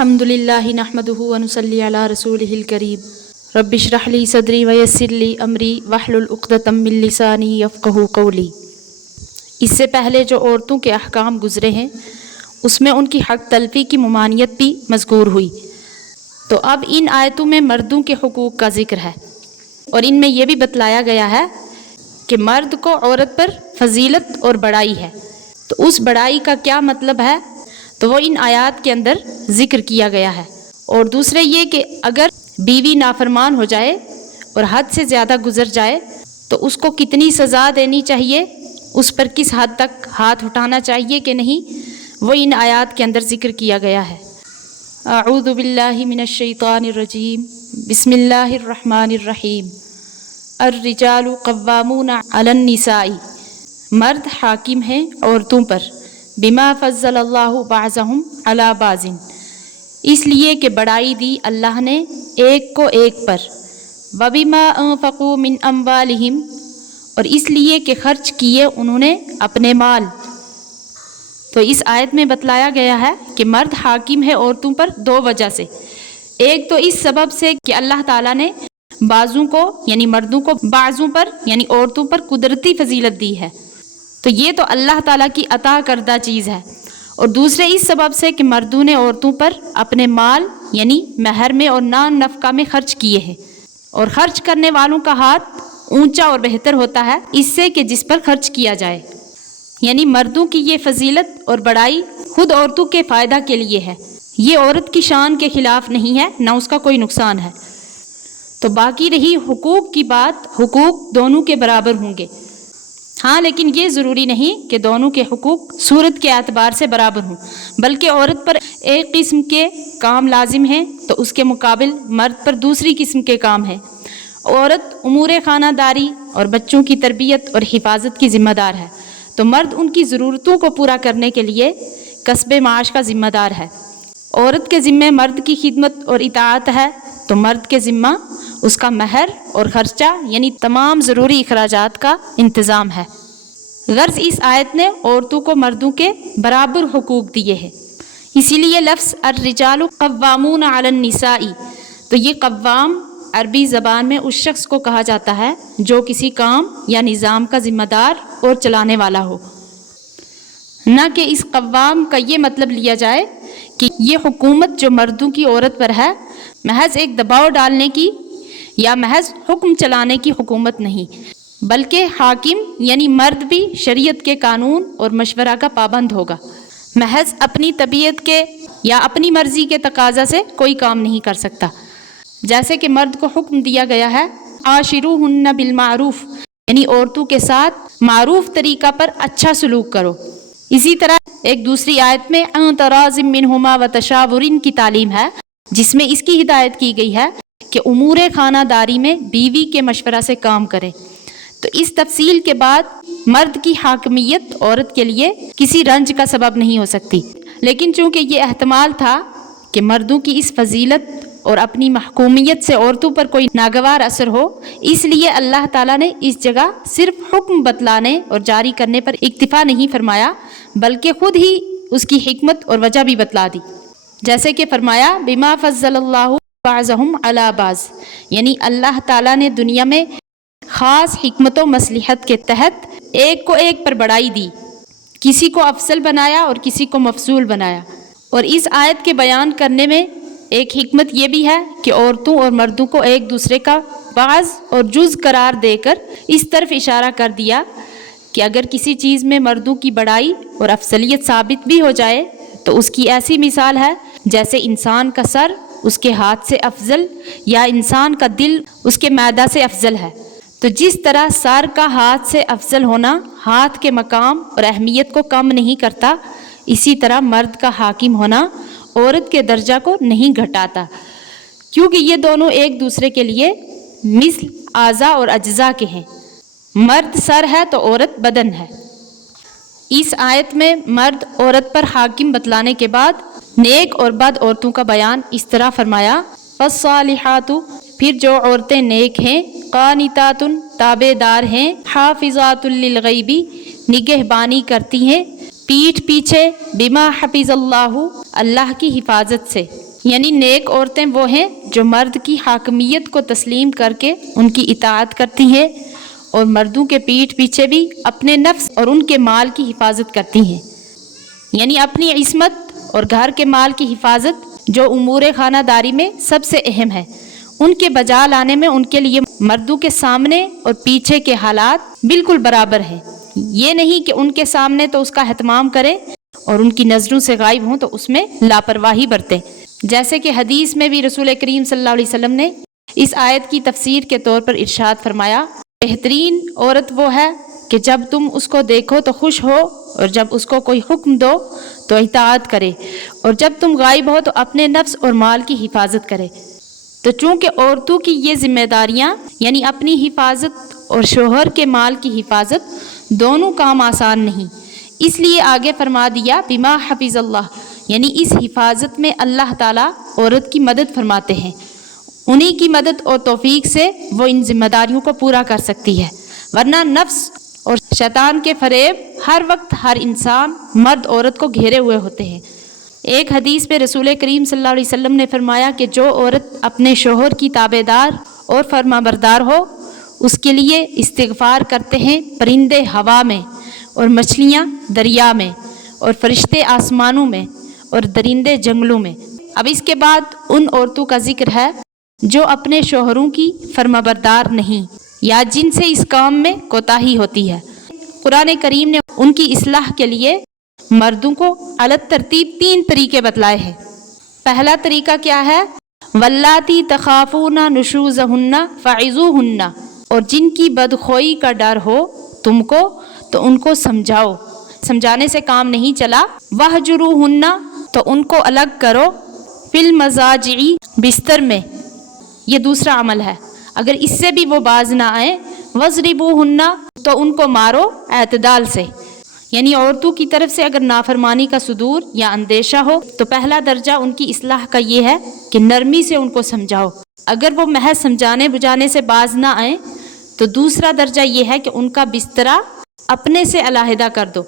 الحمدللہ نحمدہ ونصلی علی رسولہ الکریم رب اشرح لی صدری ویسر لی امری واحلل عقدۃ من لسانی یفقہوا قولی۔ اس سے پہلے جو عورتوں کے احکام گزرے ہیں اس میں ان کی حق تلفی کی ممانعت بھی مذکور ہوئی، تو اب ان آیتوں میں مردوں کے حقوق کا ذکر ہے، اور ان میں یہ بھی بتلایا گیا ہے کہ مرد کو عورت پر فضیلت اور بڑائی ہے، تو اس بڑائی کا کیا مطلب ہے تو وہ ان آیات کے اندر ذکر کیا گیا ہے۔ اور دوسرے یہ کہ اگر بیوی نافرمان ہو جائے اور حد سے زیادہ گزر جائے تو اس کو کتنی سزا دینی چاہیے، اس پر کس حد تک ہاتھ اٹھانا چاہیے کہ نہیں، وہ ان آیات کے اندر ذکر کیا گیا ہے۔ اعوذ باللہ من الشیطان الرجیم، بسم اللہ الرحمن الرحیم۔ الرجال قوامون علی النساء، مرد حاکم ہیں عورتوں پر، بما فضل اللہ بعضهم علی بعض، اس لیے کہ بڑائی دی اللہ نے ایک کو ایک پر، وبما انفقوا من اموالہم، اور اس لیے کہ خرچ کیے انہوں نے اپنے مال۔ تو اس آیت میں بتلایا گیا ہے کہ مرد حاکم ہے عورتوں پر دو وجہ سے۔ ایک تو اس سبب سے کہ اللہ تعالیٰ نے بعضوں کو یعنی مردوں کو بعضوں پر یعنی عورتوں پر قدرتی فضیلت دی ہے، تو یہ تو اللہ تعالیٰ کی عطا کردہ چیز ہے۔ اور دوسرے اس سبب سے کہ مردوں نے عورتوں پر اپنے مال یعنی مہر میں اور نان نفقہ میں خرچ کیے ہیں، اور خرچ کرنے والوں کا ہاتھ اونچا اور بہتر ہوتا ہے اس سے کہ جس پر خرچ کیا جائے، یعنی مردوں کی یہ فضیلت اور بڑائی خود عورتوں کے فائدہ کے لیے ہے، یہ عورت کی شان کے خلاف نہیں ہے، نہ اس کا کوئی نقصان ہے۔ تو باقی رہی حقوق کی بات، حقوق دونوں کے برابر ہوں گے، ہاں لیکن یہ ضروری نہیں کہ دونوں کے حقوق صورت کے اعتبار سے برابر ہوں، بلکہ عورت پر ایک قسم کے کام لازم ہیں تو اس کے مقابل مرد پر دوسری قسم کے کام ہیں۔ عورت امور خانہ داری اور بچوں کی تربیت اور حفاظت کی ذمہ دار ہے، تو مرد ان کی ضرورتوں کو پورا کرنے کے لیے کسب معاش کا ذمہ دار ہے۔ عورت کے ذمہ مرد کی خدمت اور اطاعت ہے، تو مرد کے ذمہ اس کا مہر اور خرچہ یعنی تمام ضروری اخراجات کا انتظام ہے۔ غرض اس آیت نے عورتوں کو مردوں کے برابر حقوق دیے ہیں، اسی لیے لفظ الرجال قوامون علی النساء، تو یہ قوام عربی زبان میں اس شخص کو کہا جاتا ہے جو کسی کام یا نظام کا ذمہ دار اور چلانے والا ہو، نہ کہ اس قوام کا یہ مطلب لیا جائے کہ یہ حکومت جو مردوں کی عورت پر ہے محض ایک دباؤ ڈالنے کی یا محض حکم چلانے کی حکومت نہیں، بلکہ حاکم یعنی مرد بھی شریعت کے قانون اور مشورہ کا پابند ہوگا، محض اپنی طبیعت کے یا اپنی مرضی کے تقاضا سے کوئی کام نہیں کر سکتا۔ جیسے کہ مرد کو حکم دیا گیا ہے عاشروہن بالمعروف، یعنی عورتوں کے ساتھ معروف طریقہ پر اچھا سلوک کرو۔ اسی طرح ایک دوسری آیت میں ان تراض منہما وتشاور کی تعلیم ہے، جس میں اس کی ہدایت کی گئی ہے کہ امور خانہ داری میں بیوی کے مشورہ سے کام کریں۔ تو اس تفصیل کے بعد مرد کی حاکمیت عورت کے لیے کسی رنج کا سبب نہیں ہو سکتی، لیکن چونکہ یہ احتمال تھا کہ مردوں کی اس فضیلت اور اپنی محکومیت سے عورتوں پر کوئی ناگوار اثر ہو، اس لیے اللہ تعالیٰ نے اس جگہ صرف حکم بتلانے اور جاری کرنے پر اکتفا نہیں فرمایا، بلکہ خود ہی اس کی حکمت اور وجہ بھی بتلا دی، جیسے کہ فرمایا بما فضل اللہ بعضهم علی بعض، یعنی اللہ تعالیٰ نے دنیا میں خاص حکمت و مصلحت کے تحت ایک کو ایک پر بڑائی دی، کسی کو افضل بنایا اور کسی کو مفضول بنایا۔ اور اس آیت کے بیان کرنے میں ایک حکمت یہ بھی ہے کہ عورتوں اور مردوں کو ایک دوسرے کا بعض اور جز قرار دے کر اس طرف اشارہ کر دیا کہ اگر کسی چیز میں مردوں کی بڑائی اور افضلیت ثابت بھی ہو جائے تو اس کی ایسی مثال ہے جیسے انسان کا سر اس کے ہاتھ سے افضل یا انسان کا دل اس کے معدہ سے افضل ہے۔ تو جس طرح سر کا ہاتھ سے افضل ہونا ہاتھ کے مقام اور اہمیت کو کم نہیں کرتا، اسی طرح مرد کا حاکم ہونا عورت کے درجہ کو نہیں گھٹاتا، کیونکہ یہ دونوں ایک دوسرے کے لیے مثل اعضاء اور اجزاء کے ہیں۔ مرد سر ہے تو عورت بدن ہے۔ اس آیت میں مرد عورت پر حاکم بتلانے کے بعد نیک اور بد عورتوں کا بیان اس طرح فرمایا فالصالحات، پھر جو عورتیں نیک ہیں، قانتات تابع دار ہیں، حافظات للغیب نگہبانی کرتی ہیں پیٹھ پیچھے، بما حفظ اللہ اللہ کی حفاظت سے، یعنی نیک عورتیں وہ ہیں جو مرد کی حاکمیت کو تسلیم کر کے ان کی اطاعت کرتی ہیں اور مردوں کے پیٹھ پیچھے بھی اپنے نفس اور ان کے مال کی حفاظت کرتی ہیں، یعنی اپنی عصمت اور گھر کے مال کی حفاظت جو امور خانہ داری میں سب سے اہم ہے، ان کے بجا لانے میں ان کے لیے مردوں کے سامنے اور پیچھے کے حالات بالکل برابر ہیں۔ یہ نہیں کہ ان کے سامنے تو اس کا اہتمام کریں اور ان کی نظروں سے غائب ہوں تو اس میں لاپرواہی برتیں، جیسے کہ حدیث میں بھی رسول کریم صلی اللہ علیہ وسلم نے اس آیت کی تفسیر کے طور پر ارشاد فرمایا، بہترین عورت وہ ہے کہ جب تم اس کو دیکھو تو خوش ہو اور جب اس کو کوئی حکم دو تو اطاعت کرے اور جب تم غائب ہو تو اپنے نفس اور مال کی حفاظت کرے۔ تو چونکہ عورتوں کی یہ ذمہ داریاں یعنی اپنی حفاظت اور شوہر کے مال کی حفاظت دونوں کام آسان نہیں، اس لیے آگے فرما دیا بما حفظ اللہ، یعنی اس حفاظت میں اللہ تعالیٰ عورت کی مدد فرماتے ہیں، انہی کی مدد اور توفیق سے وہ ان ذمہ داریوں کو پورا کر سکتی ہے، ورنہ نفس اور شیطان کے فریب ہر وقت ہر انسان مرد عورت کو گھیرے ہوئے ہوتے ہیں۔ ایک حدیث میں رسول کریم صلی اللہ علیہ وسلم نے فرمایا کہ جو عورت اپنے شوہر کی تابع دار اور فرما بردار ہو، اس کے لیے استغفار کرتے ہیں پرندے ہوا میں اور مچھلیاں دریا میں اور فرشتے آسمانوں میں اور درندے جنگلوں میں۔ اب اس کے بعد ان عورتوں کا ذکر ہے جو اپنے شوہروں کی فرما بردار نہیں یا جن سے اس کام میں کوتاہی ہوتی ہے۔ قرآن کریم نے ان کی اصلاح کے لیے مردوں کو الگ ترتیب 3 طریقے بتلائے ہیں۔ پہلا طریقہ کیا ہے؟ واللاتی تخافون نشوزہن فعظوہن، اور جن کی بدخوئی کا ڈر ہو تم کو تو ان کو سمجھاؤ، سمجھانے سے کام نہیں چلا۔ وہجروہن، تو ان کو الگ کرو، فی المضاجع، بستر میں، یہ دوسرا عمل ہے۔ اگر اس سے بھی وہ باز نہ آئیں، وضربوہن، تو ان کو مارو اعتدال سے، یعنی عورتوں کی طرف سے اگر نافرمانی کا صدور یا اندیشہ ہو تو پہلا درجہ ان کی اصلاح کا یہ ہے کہ نرمی سے ان کو سمجھاؤ۔ اگر وہ محض سمجھانے بجانے سے باز نہ آئیں تو دوسرا درجہ یہ ہے کہ ان کا بسترا اپنے سے علیحدہ کر دو،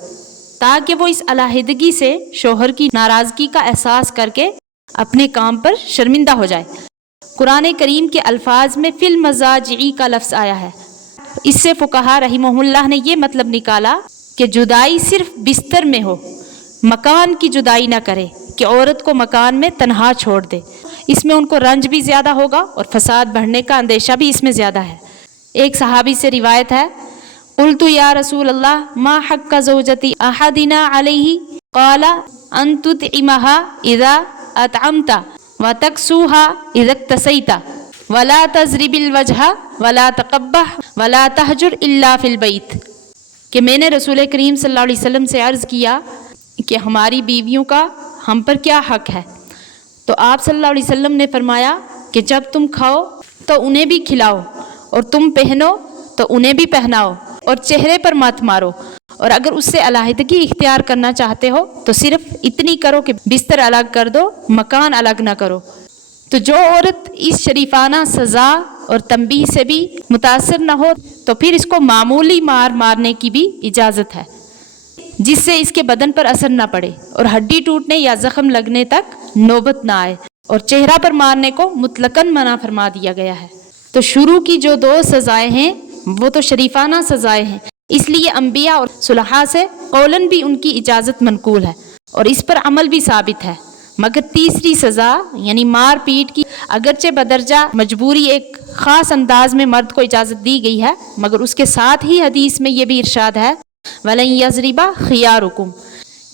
تاکہ وہ اس علیحدگی سے شوہر کی ناراضگی کا احساس کر کے اپنے کام پر شرمندہ ہو جائے۔ قرآن کریم کے الفاظ میں فی المضاجع کا لفظ آیا ہے، اس سے فقہا رحمہ اللہ نے یہ مطلب نکالا کہ جدائی صرف بستر میں ہو، مکان کی جدائی نہ کرے کہ عورت کو مکان میں تنہا چھوڑ دے، اس میں ان کو رنج بھی زیادہ ہوگا اور فساد بڑھنے کا اندیشہ بھی اس میں زیادہ ہے۔ ایک صحابی سے روایت ہے، قلت یا رسول اللہ ما حق زوجتی احدنا علیہ قال ان تطعمها اذا اطعمت وتكسوها اذا اكتسيت ولا تضرب الوجه ولا تقبح ولا تهجر الا في البيت، کہ میں نے رسول کریم صلی اللہ علیہ وسلم سے عرض کیا کہ ہماری بیویوں کا ہم پر کیا حق ہے، تو آپ صلی اللہ علیہ وسلم نے فرمایا کہ جب تم کھاؤ تو انہیں بھی کھلاؤ اور تم پہنو تو انہیں بھی پہناؤ اور چہرے پر مت مارو، اور اگر اس سے علیحدگی اختیار کرنا چاہتے ہو تو صرف اتنی کرو کہ بستر الگ کر دو، مکان الگ نہ کرو۔ تو جو عورت اس شریفانہ سزا اور تنبیہ سے بھی متاثر نہ ہو تو پھر اس کو معمولی مار مارنے کی بھی اجازت ہے، جس سے اس کے بدن پر اثر نہ پڑے اور ہڈی ٹوٹنے یا زخم لگنے تک نوبت نہ آئے، اور چہرہ پر مارنے کو مطلقاً منع فرما دیا گیا ہے۔ تو شروع کی جو 2 سزائیں ہیں وہ تو شریفانہ سزائیں ہیں، اس لیے انبیاء اور صلحاء سے قولاً بھی ان کی اجازت منقول ہے اور اس پر عمل بھی ثابت ہے، مگر تیسری سزا یعنی مار پیٹ کی اگرچہ بدرجہ مجبوری ایک خاص انداز میں مرد کو اجازت دی گئی ہے، مگر اس کے ساتھ ہی حدیث میں یہ بھی ارشاد ہے وَلَن يَضْرِبَ خِيَارُكُمْ،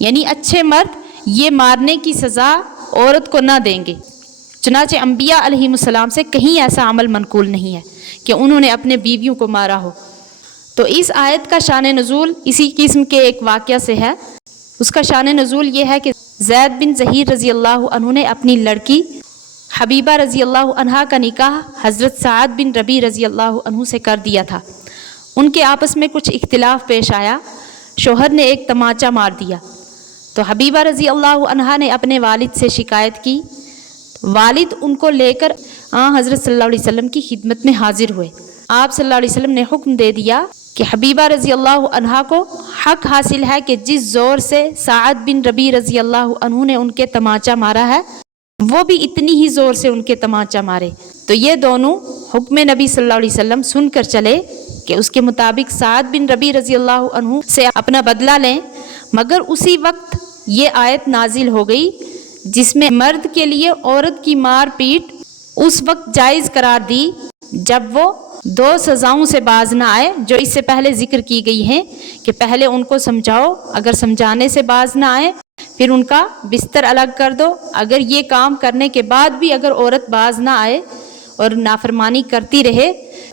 یعنی اچھے مرد یہ مارنے کی سزا عورت کو نہ دیں گے۔ چنانچہ انبیاء علیہم السلام سے کہیں ایسا عمل منقول نہیں ہے کہ انہوں نے اپنے بیویوں کو مارا ہو۔ تو اس آیت کا شان نزول اسی قسم کے ایک واقعہ سے ہے۔ اس کا شان نزول یہ ہے کہ زید بن ظہیر رضی اللہ عنہ نے اپنی لڑکی حبیبہ رضی اللہ عنہا کا نکاح حضرت سعد بن ربیع رضی اللہ عنہ سے کر دیا تھا۔ ان کے آپس میں کچھ اختلاف پیش آیا، شوہر نے ایک تماچا مار دیا تو حبیبہ رضی اللہ عنہا نے اپنے والد سے شکایت کی، والد ان کو لے کر حضرت صلی اللہ علیہ وسلم کی خدمت میں حاضر ہوئے۔ آپ صلی اللہ علیہ وسلم نے حکم دے دیا کہ حبیبہ رضی اللہ عنہا کو حق حاصل ہے کہ جس زور سے سعد بن ربیع رضی اللہ عنہ نے ان کے تماچا مارا ہے وہ بھی اتنی ہی زور سے ان کے تمانچہ مارے۔ تو یہ دونوں حکم نبی صلی اللہ علیہ وسلم سن کر چلے کہ اس کے مطابق سعد بن ربیع رضی اللہ عنہ سے اپنا بدلہ لیں، مگر اسی وقت یہ آیت نازل ہو گئی جس میں مرد کے لیے عورت کی مار پیٹ اس وقت جائز قرار دی جب وہ 2 سزاؤں سے باز نہ آئے جو اس سے پہلے ذکر کی گئی ہیں کہ پہلے ان کو سمجھاؤ، اگر سمجھانے سے باز نہ آئے پھر ان کا بستر الگ کر دو، اگر یہ کام کرنے کے بعد بھی اگر عورت باز نہ آئے اور نافرمانی کرتی رہے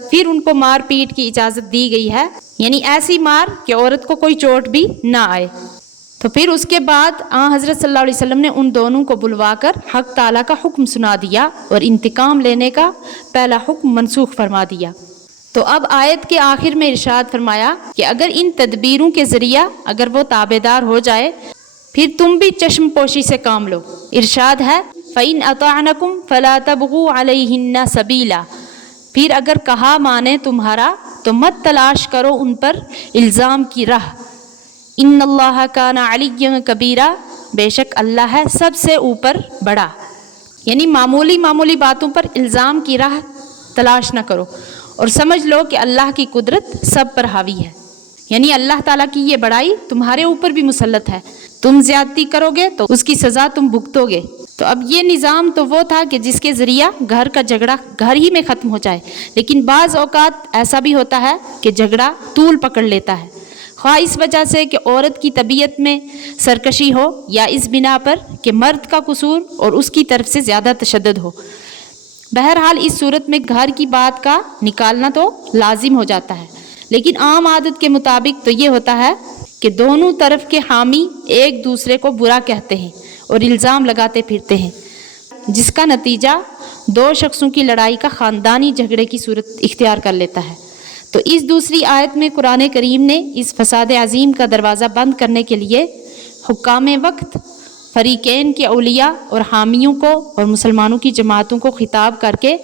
پھر ان کو مار پیٹ کی اجازت دی گئی ہے، یعنی ایسی مار کہ عورت کو کوئی چوٹ بھی نہ آئے۔ تو پھر اس کے بعد حضرت صلی اللہ علیہ وسلم نے ان دونوں کو بلوا کر حق تعالیٰ کا حکم سنا دیا اور انتقام لینے کا پہلا حکم منسوخ فرما دیا۔ تو اب آیت کے آخر میں ارشاد فرمایا کہ اگر ان تدبیروں کے ذریعہ اگر وہ تابعدار ہو جائے پھر تم بھی چشم پوشی سے کام لو۔ ارشاد ہے فَإِنْ أَطَعْنَكُمْ فَلَا تَبْغُوا عَلَيْهِنَّ سَبِيلًا، پھر اگر کہا مانے تمہارا تو مت تلاش کرو ان پر الزام کی راہ۔ ان اللہ کان علیٰ کبیرہ، بے شک اللہ ہے سب سے اوپر بڑا، یعنی معمولی باتوں پر الزام کی راہ تلاش نہ کرو اور سمجھ لو کہ اللہ کی قدرت سب پر حاوی ہے، یعنی اللہ تعالیٰ کی یہ بڑائی تمہارے اوپر بھی مسلط ہے، تم زیادتی کرو گے تو اس کی سزا تم بھگتو گے۔ تو اب یہ نظام تو وہ تھا کہ جس کے ذریعہ گھر کا جھگڑا گھر ہی میں ختم ہو جائے، لیکن بعض اوقات ایسا بھی ہوتا ہے کہ جھگڑا طول پکڑ لیتا ہے، خواہ اس وجہ سے کہ عورت کی طبیعت میں سرکشی ہو یا اس بنا پر کہ مرد کا قصور اور اس کی طرف سے زیادہ تشدد ہو۔ بہرحال اس صورت میں گھر کی بات کا نکالنا تو لازم ہو جاتا ہے، لیکن عام عادت کے مطابق تو یہ ہوتا ہے کہ دونوں طرف کے حامی ایک دوسرے کو برا کہتے ہیں اور الزام لگاتے پھرتے ہیں، جس کا نتیجہ 2 شخصوں کی لڑائی کا خاندانی جھگڑے کی صورت اختیار کر لیتا ہے۔ تو اس دوسری آیت میں قرآن کریم نے اس فساد عظیم کا دروازہ بند کرنے کے لیے حکام وقت، فریقین کے اولیاء اور حامیوں کو اور مسلمانوں کی جماعتوں کو خطاب کر کے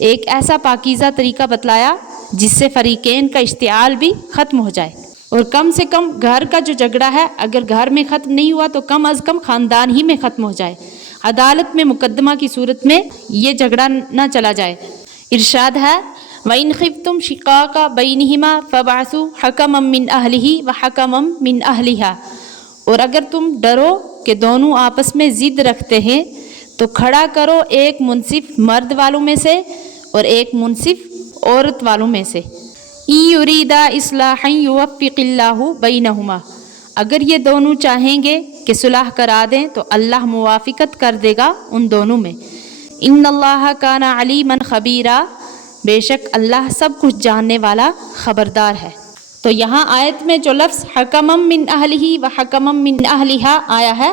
ایک ایسا پاکیزہ طریقہ بتلایا جس سے فریقین کا اشتعال بھی ختم ہو جائے، اور کم سے کم گھر کا جو جھگڑا ہے اگر گھر میں ختم نہیں ہوا تو کم از کم خاندان ہی میں ختم ہو جائے، عدالت میں مقدمہ کی صورت میں یہ جھگڑا نہ چلا جائے۔ ارشاد ہے وَإِنْ خِفْتُمْ شِقَاقَ بَيْنِهِمَا فَابْعَثُوا حَكَمًا مِّنْ أَهْلِهِ وَحَكَمًا مِّنْ أَهْلِهَا، اور اگر تم ڈرو کہ دونوں آپس میں ضد رکھتے ہیں تو کھڑا کرو ایک منصف مرد والوں میں سے اور ایک منصف عورت والوں میں سے۔ إِن يُرِيدَا إِصْلَاحًا يُوَفِّقِ اللَّهُ بَيْنَهُمَا، اگر یہ دونوں چاہیں گے کہ صلح کرا دیں تو اللہ موافقت کر دے گا ان دونوں میں۔ إِنَّ اللَّهَ كَانَ عَلِيمًا خَبِيرًا، بے شک اللہ سب کچھ جاننے والا خبردار ہے۔ تو یہاں آیت میں جو لفظ حکمم من اہلہ و حکمم من اہلہا آیا ہے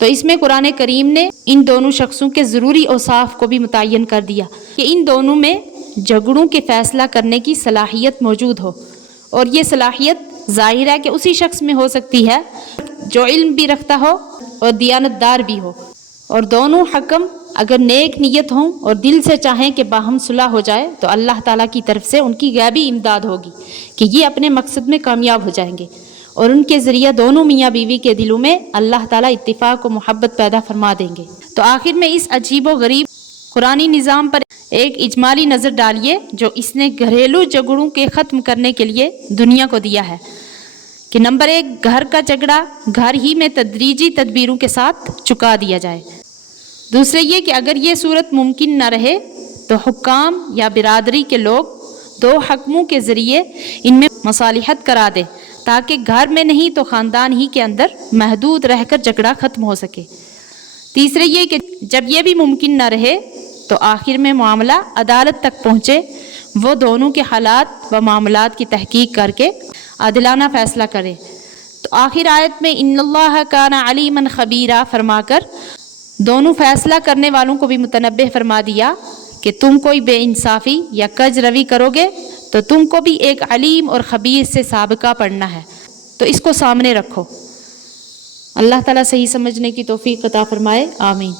تو اس میں قرآن کریم نے ان دونوں شخصوں کے ضروری اوصاف کو بھی متعین کر دیا کہ ان دونوں میں جھگڑوں کے فیصلہ کرنے کی صلاحیت موجود ہو، اور یہ صلاحیت ظاہر ہے کہ اسی شخص میں ہو سکتی ہے جو علم بھی رکھتا ہو اور دیانت دار بھی ہو، اور دونوں حکم اگر نیک نیت ہوں اور دل سے چاہیں کہ باہم صلح ہو جائے تو اللہ تعالیٰ کی طرف سے ان کی غیبی امداد ہوگی کہ یہ اپنے مقصد میں کامیاب ہو جائیں گے، اور ان کے ذریعہ دونوں میاں بیوی کے دلوں میں اللہ تعالیٰ اتفاق و محبت پیدا فرما دیں گے۔ تو آخر میں اس عجیب و غریب قرآنی نظام پر ایک اجمالی نظر ڈالیے جو اس نے گھریلو جھگڑوں کے ختم کرنے کے لیے دنیا کو دیا ہے کہ نمبر 1، گھر کا جھگڑا گھر ہی میں تدریجی تدبیروں کے ساتھ چکا دیا جائے۔ دوسرے یہ کہ اگر یہ صورت ممکن نہ رہے تو حکام یا برادری کے لوگ 2 حکموں کے ذریعے ان میں مصالحت کرا دے تاکہ گھر میں نہیں تو خاندان ہی کے اندر محدود رہ کر جھگڑا ختم ہو سکے۔ تیسرے یہ کہ جب یہ بھی ممکن نہ رہے تو آخر میں معاملہ عدالت تک پہنچے، وہ دونوں کے حالات و معاملات کی تحقیق کر کے عادلانہ فیصلہ کرے۔ تو آخر آیت میں ان اللہ کان علیما خبیرا فرما کر دونوں فیصلہ کرنے والوں کو بھی متنبہ فرما دیا کہ تم کوئی بے انصافی یا کج روی کرو گے تو تم کو بھی ایک علیم اور خبیر سے سابقہ پڑھنا ہے، تو اس کو سامنے رکھو۔ اللہ تعالیٰ صحیح سمجھنے کی توفیق عطا فرمائے، آمین۔